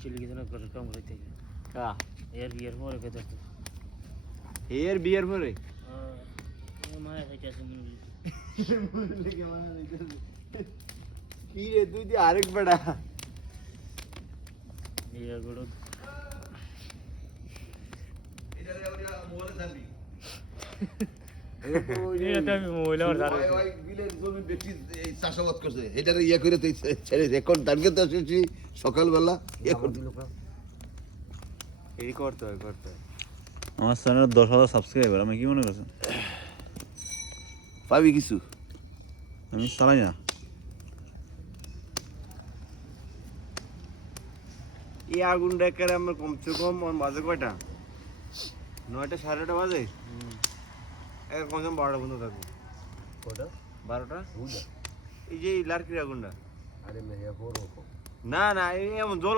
চলে গেছে না করে কাম করতে কা এর বিয়ের পরে কথা তো এর বিয়ের পরে মায়া খাইতেছে কি রে তুই যে আরেক বেড়া বিয়ে গুলো এটা আমি মোবাইলে আর ধরে চাষাবাদ করছে এটারে ইয়ে করে তুই ছেড়ে এখন টার্গেট তো এসেছি সকালবেলা এখন এই করতে হয় আমার চ্যানেলে 10,000 সাবস্ক্রাইবার আমি কি মনে করছেন পাবি কিছু আমি চালাই না এই আগুন ডেকারে আমার কমসে কম বাজে কয়টা 9টা 9:30 বাজে এখন কমসে কম 12টা পর্যন্ত থাকবো কটা 12টা বুঝা এই যে লার্কির আগুনটা আরে মেয়া বড় না এই এমন জল